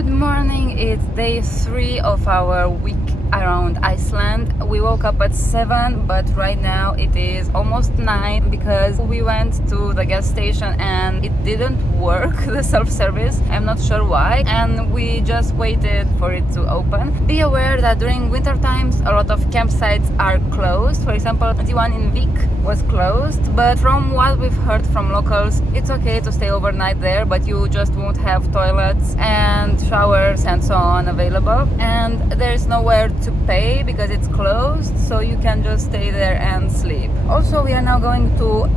Good morning, it's day 3 of our week around Iceland. We woke up at 7, but right now it is almost 9 because we went to the gas station and it didn't work, the self-service. I'm not sure why, and we just waited for it to open. Be aware that during winter times a lot of campsites are closed. For example, the one in Vik was closed, but from what we've heard from locals, it's okay to stay overnight there, but you just won't have toilets and showers and so on available, and there's nowhere to pay because it's closed, so you can just stay there and sleep. Also, we are now going to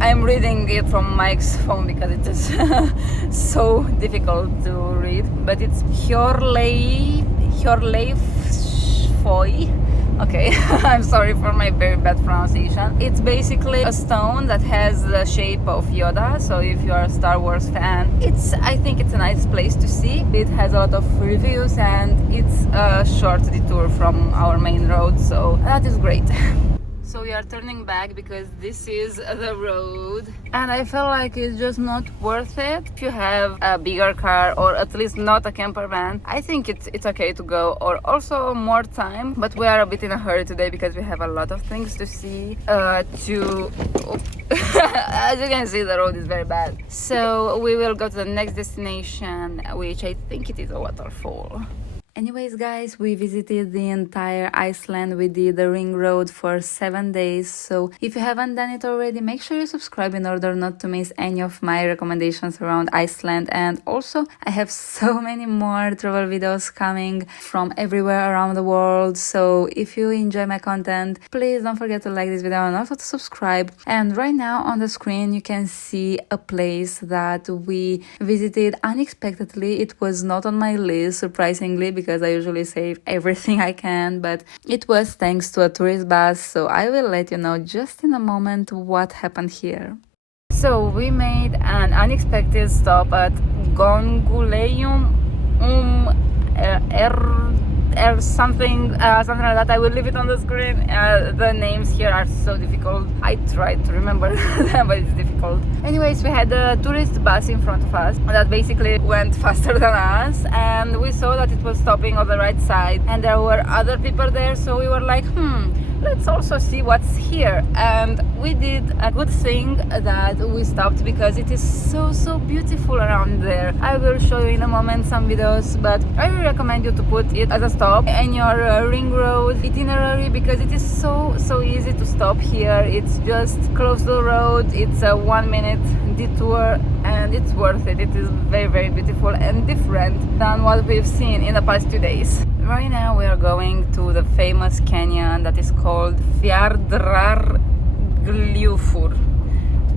I'm reading it from Mike's phone because it is so difficult to read, but it's Hjörleifshöfði. Okay, I'm sorry for my very bad pronunciation. It's basically a stone that has the shape of Yoda, so if you are a Star Wars fan, I think it's a nice place to see. It has a lot of reviews and it's a short detour from our main road, so that is great. So we are turning back because this is the road and I feel like it's just not worth it. If you have a bigger car or at least not a camper van, I think it's okay to go, or also more time, but we are a bit in a hurry today because we have a lot of things to see. As you can see, the road is very bad. So we will go to the next destination, which I think it is a waterfall. Anyways, guys, we visited the entire Iceland. We did the Ring Road for 7 days. So if you haven't done it already, make sure you subscribe in order not to miss any of my recommendations around Iceland. And also, I have so many more travel videos coming from everywhere around the world. So if you enjoy my content, please don't forget to like this video and also to subscribe. And right now on the screen, you can see a place that we visited unexpectedly. It was not on my list, surprisingly, because I usually save everything I can, but it was thanks to a tourist bus, so I will let you know just in a moment what happened here. So we made an unexpected stop at Gonguleið, something like that. I will leave it on the screen. The names here are so difficult. I tried to remember them, but it's difficult. Anyways, we had a tourist bus in front of us that basically went faster than us, and we saw that it was stopping on the right side and there were other people there, so we were like, let's also see what's here. And we did a good thing that we stopped because it is so beautiful around there. I will show you in a moment some videos, but I will recommend you to put it as a stop in your Ring Road itinerary because it is so easy to stop here. It's just close to the road. It's a 1-minute detour and it's worth it. It is very beautiful and different than what we've seen in the past 2 days. Right now we are going to the famous canyon that is called Fjaðrárgljúfur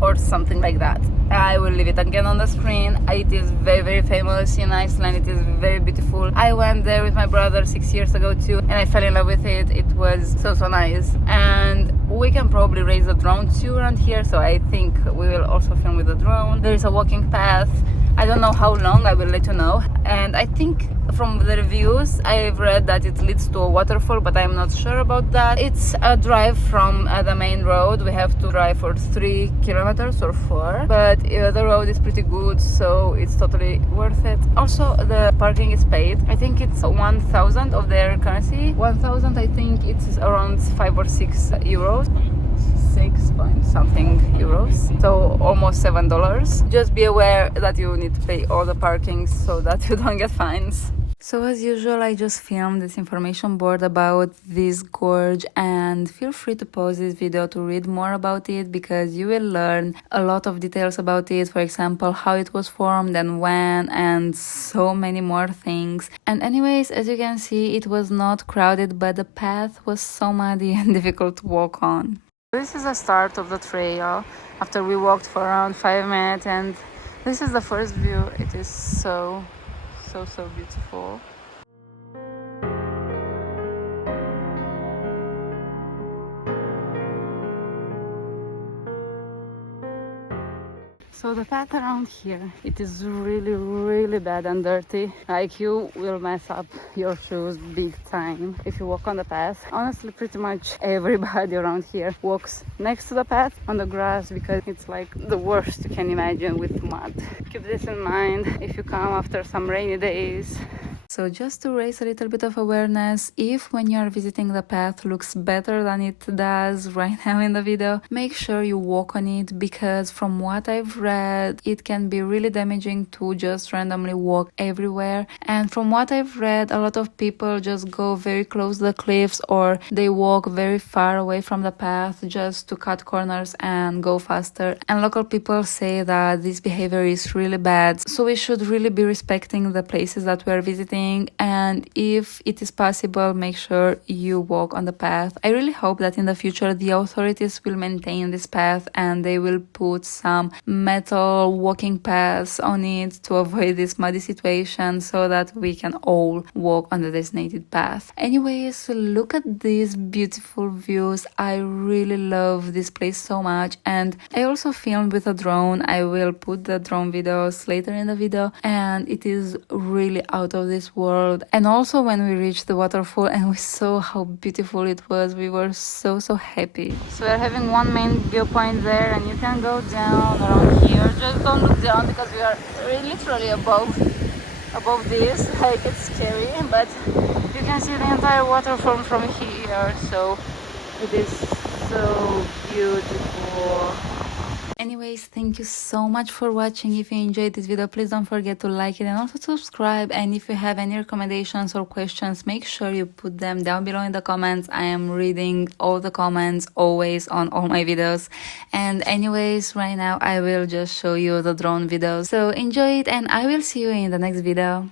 or something like that. I will leave it again on the screen. It is very famous in Iceland. It is very beautiful. I went there with my brother 6 years ago too, and I fell in love with it. It was so nice. And we can probably raise a drone too around here, so I think we will also film with the drone. There is a walking path. I don't know how long, I will let you know. And I think from the reviews I've read that it leads to a waterfall, but I'm not sure about that. It's a drive from the main road. We have to drive for 3 kilometers or 4, but the road is pretty good, so it's totally worth it. Also, the parking is paid. I think it's 1,000 of their currency. 1,000, I think it's around 5 or 6 euros. 6 point something euros, so almost $7. Just be aware that you need to pay all the parkings so that you don't get fines. So as usual, I just filmed this information board about this gorge, and feel free to pause this video to read more about it because you will learn a lot of details about it. For example, how it was formed and when, and so many more things. And anyways, as you can see, it was not crowded, but the path was so muddy and difficult to walk on. This is the start of the trail after we walked for around 5 minutes, and this is the first view. It is so beautiful. So the path around here, it is really bad and dirty. Like, you will mess up your shoes big time if you walk on the path. Honestly, pretty much everybody around here walks next to the path on the grass because it's like the worst you can imagine with mud. Keep this in mind if you come after some rainy days. So just to raise a little bit of awareness, if when you are visiting the path looks better than it does right now in the video, make sure you walk on it, because from what I've read, it can be really damaging to just randomly walk everywhere. And from what I've read, a lot of people just go very close to the cliffs, or they walk very far away from the path just to cut corners and go faster. And local people say that this behavior is really bad. So we should really be respecting the places that we are visiting, and if it is possible, make sure you walk on the path. I really hope that in the future the authorities will maintain this path and they will put some metal walking paths on it to avoid this muddy situation, so that we can all walk on the designated path. Anyways, look at these beautiful views. I really love this place so much, and I also filmed with a drone. I will put the drone videos later in the video, and it is really out of this world. And also when we reached the waterfall and we saw how beautiful it was, we were so happy. So we're having one main viewpoint there, and you can go down around here. Just don't look down because we are literally above this. Like, it's scary, but you can see the entire waterfall from here, so it is so beautiful. Anyways, thank you so much for watching. If you enjoyed this video, please don't forget to like it and also subscribe. And if you have any recommendations or questions, make sure you put them down below in the comments. I am reading all the comments always on all my videos. And anyways, right now I will just show you the drone video. So enjoy it, and I will see you in the next video.